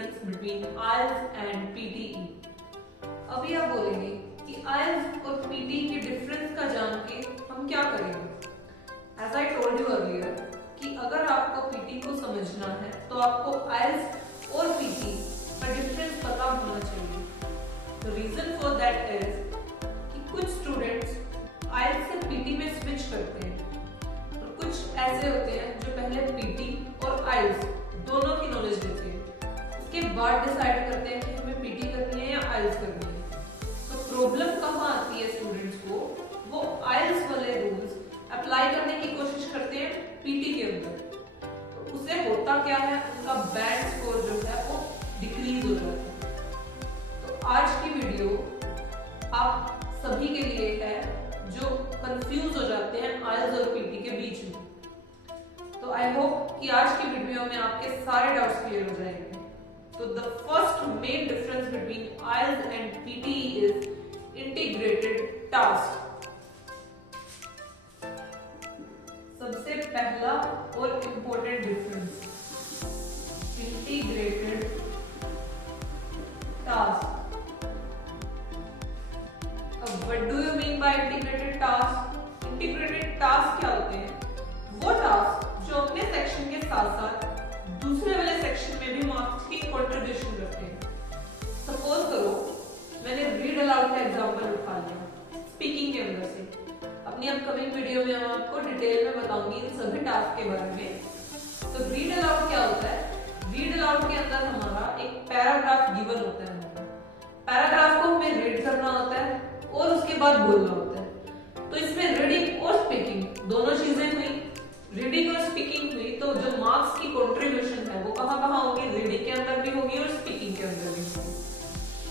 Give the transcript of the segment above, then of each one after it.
difference between IELTS and PTE. अभी आप बोलेंगे कि IELTS और PTE के डिफरेंस का जान के हम क्या करेंगे? As I told you earlier कि अगर आपको PTE को समझना है तो आपको IELTS और PTE का डिफरेंस पता होना चाहिए. The reason for that is कि कुछ स्टूडेंट्स IELTS से PTE में स्विच करते हैं और कुछ ऐसे होते हैं जो पहले PTE और IELTS दोनों की नॉलेज लेते हैं, उसके बाद डिसाइड करते हैं कि हमें PTE करनी है या IELTS करनी है. तो प्रॉब्लम कहाँ आती है स्टूडेंट्स को? वो IELTS वाले रूल्स अप्लाई करने की कोशिश करते हैं PTE के अंदर, तो उससे होता क्या है, उनका बैंड स्कोर जो है वो डिक्रीज हो जाता है. तो आज की वीडियो आप सभी के लिए है जो कंफ्यूज हो जाते हैं IELTS और PTE के बीच में. तो आई होप कि आज की वीडियो में आपके सारे डाउट्स क्लियर हो जाएंगे. तो the first main difference between IELTS and PTE is integrated task. सबसे पहला और इम्पोर्टेंट डिफरेंस, इंटीग्रेटेड टास्क. अब what do you mean by integrated task? Integrated task क्या होते हैं? वो टास्क जो अपने सेक्शन के साथ साथ दूसरे वाले सेक्शन में भी मार्क्स की कंट्रीब्यूशन करते हैं. सपोज करो मैंने रीड अलाउड का एग्जांपल उठा लिया स्पीकिंग के अंदर से. अपनी अपकमिंग वीडियो में मैं आपको डिटेल में बताऊंगी इन सभी टास्क के बारे में. तो रीड अलाउड क्या होता है? रीड अलाउड के अंदर हमारा एक पैराग्राफ गिवन होता है. पैराग्राफ को हमें रीड करना होता है और उसके बाद बोलना होता है. तो इसमें रीडिंग और स्पीकिंग दोनों चीजें हुई. रीडिंग और स्पीकिंग हुई तो जो मार्क्स की कंट्रीब्यूशन है वो कहाँ होगी? रीडिंग के अंदर भी होगी और स्पीकिंग के अंदर भी होगी.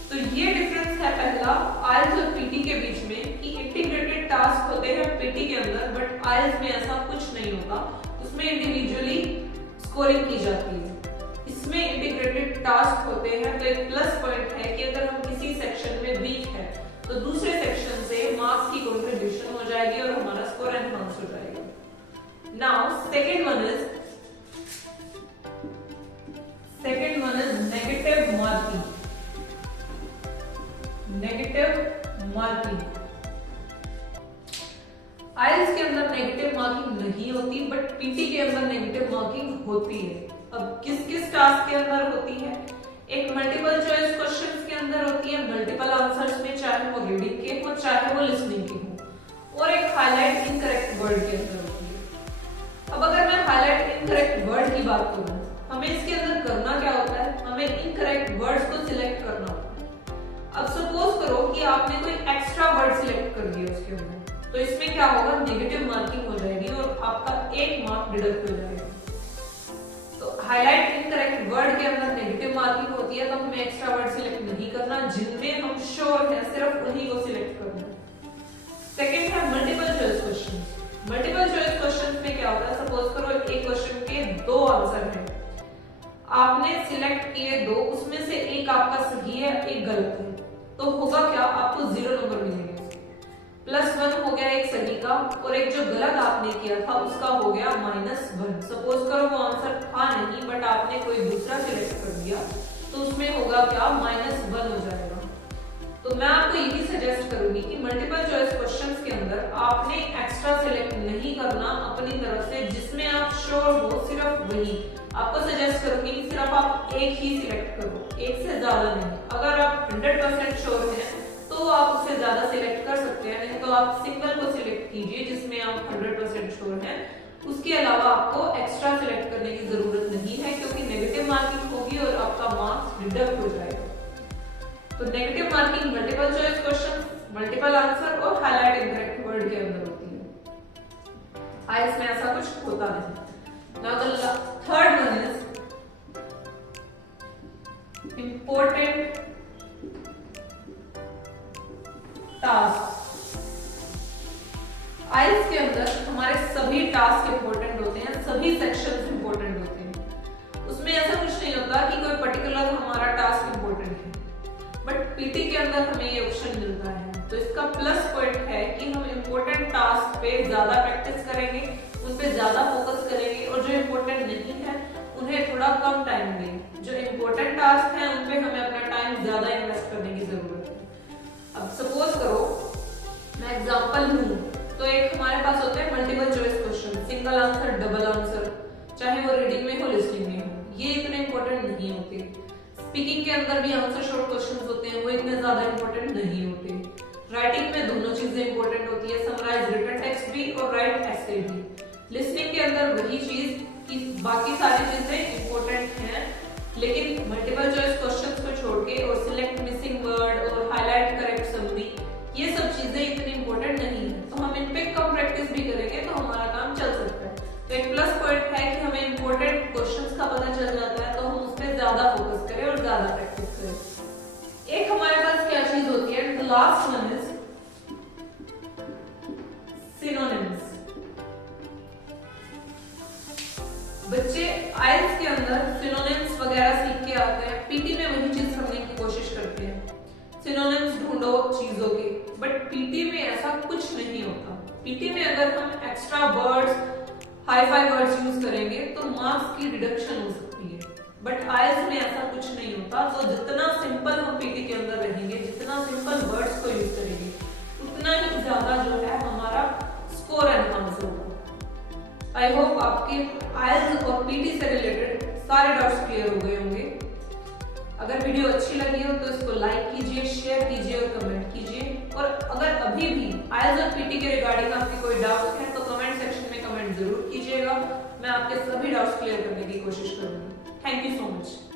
तो ये डिफरेंस है पहला IELTS और PTE के बीच में कि इंटीग्रेटेड टास्क होते हैं PTE के अंदर, बट IELTS में ऐसा कुछ नहीं होता. उसमें इंडिविजुअली स्कोरिंग की जाती है. इसमें इंटीग्रेटेड टास्क होते हैं तो एक प्लस पॉइंट है कि अगर हम किसी सेक्शन में वीक है तो दूसरे सेक्शन से मार्क्स की कंट्रीब्यूशन हो जाएगी और हमारा स्कोर एनहांस हो जाएगा. Now second one is negative marking. Negative marking. IELTS के अंदर नेगेटिव मार्किंग नहीं होती बट PTE के अंदर नेगेटिव मार्किंग होती है. अब किस किस टास्क के अंदर होती है? एक मल्टीपल चॉइस क्वेश्चंस के अंदर होती है, मल्टीपल आंसर्स में, चाहे वो रीडिंग के हो चाहे वो लिसनिंग के हो, और एक हाईलाइट इनकरेक्ट वर्ड के अंदर होती है. अब अगर मैं हाईलाइट इनकरेक्ट वर्ड की बात करूं, हमें इसके अंदर करना क्या होता है? हमें इनकरेक्ट वर्ड्स को सिलेक्ट करना होता है. अब सपोज करो कि आपने कोई एक्स्ट्रा वर्ड सिलेक्ट कर दिया उसके अंदर, तो इसमें क्या होगा? नेगेटिव मार्किंग हो जाएगी और आपका 1 मार्क डिडक्ट हो जाएगा. तो हाईलाइट इनकरेक्ट वर्ड के अंदर नेगेटिव मार्किंग होती है तो हमें एक्स्ट्रा वर्ड सिलेक्ट नहीं करना, जिनमें हम श्योर हैं सिर्फ उन्हीं को सिलेक्ट करना है. सेकंड है multiple choice question. Multiple choice question में क्या होता है? सपोज करो एक क्वेश्चन के 2 आंसर हैं, आपने सिलेक्ट किए 2, उसमें से एक आपका सही है एक गलत है, तो होगा क्या? आपको 0 नंबर मिलेंगे. +1 हो गया एक सही का और एक जो गलत आपने किया था उसका हो गया -1. सपोज करो वो आंसर था नहीं बट आपने कोई दूसरा सिलेक्ट कर दिया तो उसमें होगा क्या? -1 हो जाएगा. तो मैं आपको यही सजेस्ट करूंगी कि मल्टीपल चॉइस क्वेश्चंस के अंदर आपने एक्स्ट्रा सिलेक्ट नहीं करना अपनी तरफ से, जिसमें आप श्योर हो सिर्फ वही. आपको सजेस्ट करूंगी कि सिर्फ आप एक ही सिलेक्ट करो, एक से ज्यादा नहीं. अगर आप 100% श्योर हैं तो आप उससे ज्यादा सिलेक्ट कर सकते हैं, नहीं तो आप सिंगल को सिलेक्ट कीजिए जिसमें आप 100% श्योर हैं. उसके अलावा आपको एक्स्ट्रा सिलेक्ट करने की जरूरत नहीं है क्योंकि नेगेटिव मार्किंग होगी और आपका मार्क्स डिडक्ट हो जाएगा. तो negative marking multiple choice question, multiple answer और हाईलाइट इनकरेक्ट वर्ड के अंदर होती है. IELTS में ऐसा कुछ होता नहीं. Now the third one is important task. IELTS के अंदर हमारे सभी टास्क इंपॉर्टेंट होते हैं, सभी सेक्शंस इंपॉर्टेंट होते हैं. उसमें ऐसा कुछ नहीं होता कि कोई पर्टिकुलर हमारा टास्क इंपॉर्टेंट है, बट PTE के अंदर हमें ये ऑप्शन मिलता है. तो इसका प्लस पॉइंट है कि हम इंपॉर्टेंट टास्क पे ज्यादा प्रैक्टिस करेंगे, उन पे ज्यादा फोकस करेंगे और जो इंपॉर्टेंट नहीं है उन्हें थोड़ा कम टाइम देंगे. जो इंपॉर्टेंट टास्क हैं उन पे हमें अपना टाइम ज्यादा इन्वेस्ट करने की जरूरत है। अब सपोज करो मैं एग्जांपल लूं तो एक हमारे पास होते हैं multiple choice question, single answer, double answer, चाहे वो रीडिंग में हो लिसनिंग में हो, ये इतने इंपॉर्टेंट नहीं होते। स्पीकिंग के अंदर भी आंसर शॉर्ट क्वेश्चंस होते हैं, वो इतने ज्यादा इंपॉर्टेंट नहीं होते। राइटिंग में दोनों चीजें इंपॉर्टेंट होती है, समराइज रिटन टेक्स्ट भी और राइट एसे भी। लिसनिंग के अंदर वही चीज कि बाकी सारी चीजें इंपॉर्टेंट हैं, लेकिन मल्टीपल चॉइस क्वेश्चंस को छोड़ के और सिलेक्ट मिसिंग वर्ड और हाईलाइट करेक्ट समरी, ये सब चीजें इतनी इंपॉर्टेंट नहीं है। तो हम इन पे कम प्रैक्टिस भी करेंगे तो हमारा काम चल सकता है। तो एक प्लस पॉइंट है कि हमें इंपॉर्टेंट क्वेश्चंस का पता चल जाता है, तो हम उस पर ज्यादा फोकस करें और ज्यादा प्रैक्टिस करें। एक हमारे पास क्या चीज होती है, the last one is synonyms. बच्चे आइल्स के अंदर सिनोनिम्स वगैरह सीख के आते हैं, पीटी में वही चीज करने की कोशिश करते हैं, सिनोनिम्स ढूंढो चीजों के, बट पीटी में ऐसा कुछ नहीं होता। पीटी में अगर हम extra words, hi fi words use करेंगे तो मार्क्स की डिडक्शन हो सकती है, बट आइल्स में ऐसा कुछ नहीं होता। तो जितना सिंपल हम पीटी के अंदर रहेंगे, जितना सिंपल वर्ड्स को यूज करेंगे, उतना ही ज्यादा जो है हमारा स्कोर एनहांस होगा। आई होप आपके आइल्स और पीटी से रिलेटेड सारे डाउट्स क्लियर हो गए होंगे। अगर वीडियो अच्छी लगी हो तो इसको लाइक कीजिए, शेयर कीजिए और कमेंट कीजिए। और अगर अभी भी आइल्स और पीटी के रिगार्डिंग आपके कोई डाउट है तो कमेंट सेक्शन में कमेंट जरूर कीजिएगा, मैं आपके सभी डाउट्स क्लियर करने की कोशिश करूंगी। Thank you so much.